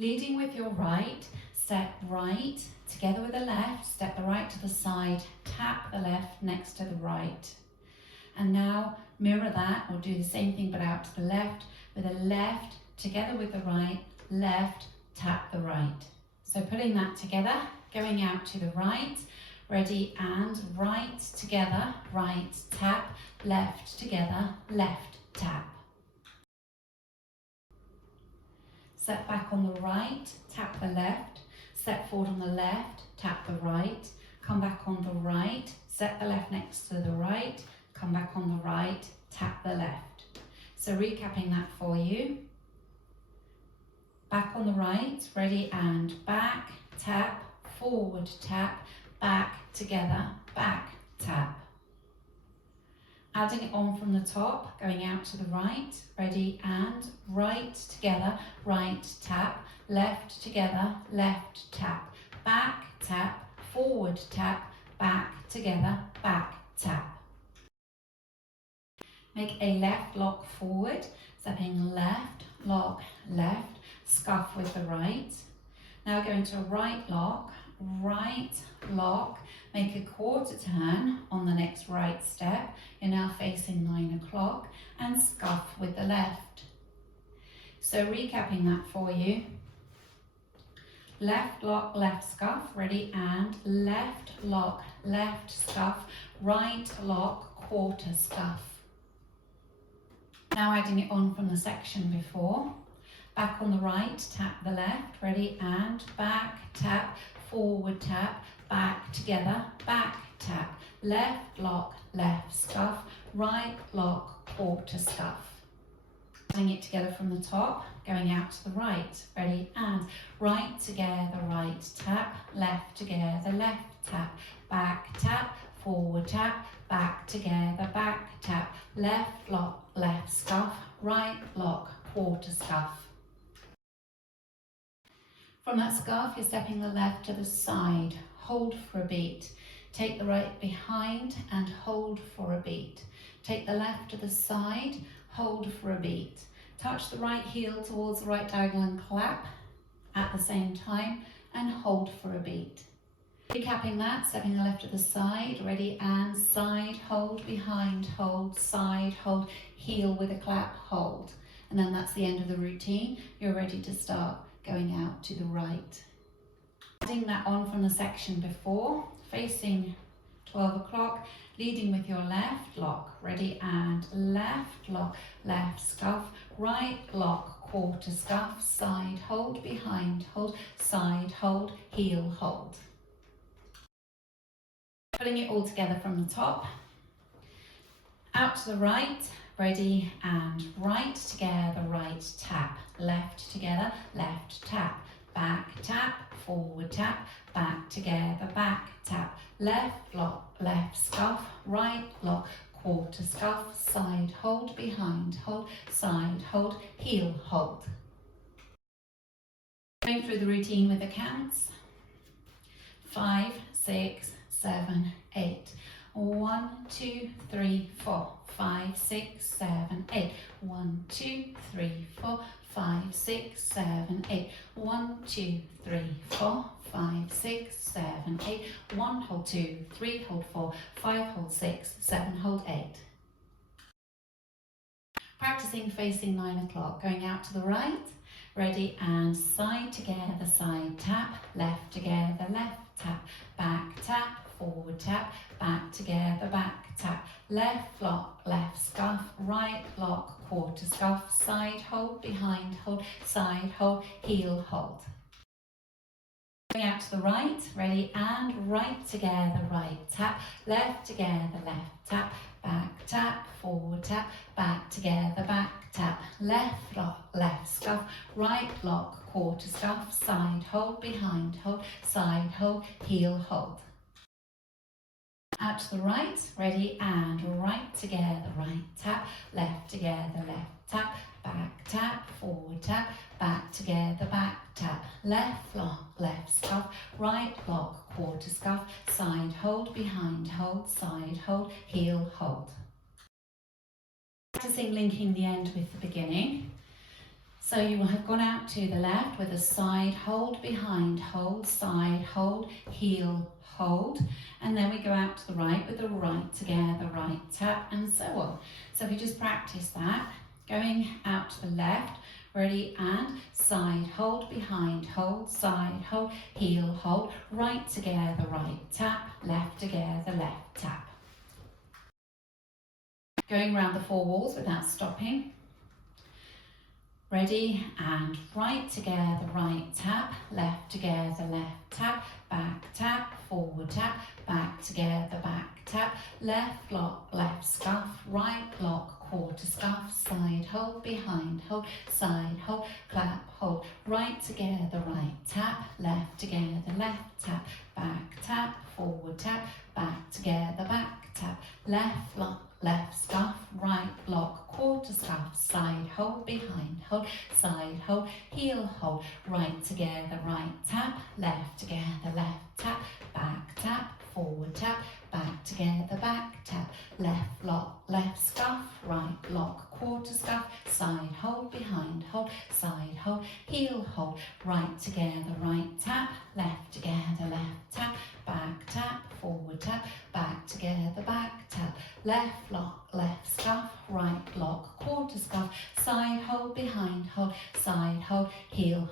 Leading with your right, step right, together with the left, step the right to the side, tap the left next to the right. And now mirror that, or do the same thing but out to the left, with the left, together with the right, left, tap the right. So putting that together, going out to the right, ready, and right together, right, tap, left together, left, tap. Step back on the right, tap the left, step forward on the left, tap the right, come back on the right, step the left next to the right, come back on the right, tap the left. So recapping that for you. Back on the right, ready, and back, tap, forward, tap, back, together, back, tap. Adding it on from the top, going out to the right, ready, and right together, right, tap, left together, left, tap, back, tap, forward, tap, back, together, back, tap. Make a left lock forward, stepping left, lock, left, scuff with the right. Now going to a right, lock, make a quarter turn on the next right step. You're now facing 9 o'clock, and scuff with the left. So recapping that for you. Left lock, left scuff, ready, and left lock, left scuff, right lock, quarter scuff. Now adding it on from the section before. Back on the right, tap the left, ready, and back, tap, forward tap, back together, back tap, left lock, left scuff, right lock, quarter scuff. Putting it together from the top, going out to the right, ready, and right together, right tap, left together, left tap, back tap, forward tap, back together, back tap, left lock, left scuff, right lock, quarter scuff. From that scuff, you're stepping the left to the side, hold for a beat. Take the right behind and hold for a beat. Take the left to the side, hold for a beat. Touch the right heel towards the right diagonal and clap at the same time, and hold for a beat. Recapping that, stepping the left to the side, ready, and side, hold, behind, hold, side, hold, heel with a clap, hold. And then that's the end of the routine. You're ready to start going out to the right. Adding that on from the section before, facing 12 o'clock, leading with your left lock, ready, and left lock, left scuff, right lock, quarter scuff, side hold, behind hold, side hold, heel hold. Putting it all together from the top, out to the right, ready, and right together, right tap, left together, left tap, back tap, forward tap, back together, back tap, left lock, left scuff, right lock, quarter scuff, side hold, behind hold, side hold, heel hold. Going through the routine with the counts. 5, 6, 7, 8. 1, 2, 3, 4, 5, 6, 7, 8. 1, 2, 3, 4, 5, 6, 7, 8. 1, 2, 3, 4, 5, 6, 7, 8. 1, hold 2, 3, hold 4, 5, hold 6, 7, hold 8. Practicing facing 9 o'clock, going out to the right, ready, and side together, side tap, left together, left tap, back tap, forward tap, back together, back tap, left lock, left scuff, right lock, quarter scuff, side hold, behind hold, side hold, heel hold. Going out to the right, ready, and right together, right tap, left together, left tap, back tap, forward tap, back together, back tap, left lock, left scuff, right lock, quarter scuff, side hold, behind hold, side hold, heel hold. Out to the right, ready, and right together, right tap, left together, left tap, forward tap, back together, back tap, left lock, left scuff, right lock, quarter scuff, side hold, behind hold, side hold, heel hold. Practicing linking the end with the beginning. So you will have gone out to the left with a side hold, behind hold, side hold, heel hold, and then we go out to the right with the right together, right tap, and so on. So if you just practice that, going out to the left, ready, and side hold, behind hold, side hold, heel hold, right together, right tap, left together, left tap. Going around the four walls without stopping. Ready, and right together, right tap, left together, left tap, forward tap, back together, back tap, left lock, left scuff, right lock, quarter scuff, side hold, behind hold, side hold, clap, hold, right together, right tap, left together, left tap, forward tap, back together, back tap, left lock, left scuff, right block, quarter scuff, side hold, behind hold, side hold, heel hold, right together, right tap, left together, left tap, forward tap, back together, back tap, left lock, left scuff, right lock, quarter scuff, side hold, behind hold, side hold, heel hold, right together, right tap, left together, left tap, forward tap, back together, back tap, left lock, left scuff, right lock, quarter scuff, side hold, behind hold, side hold, heel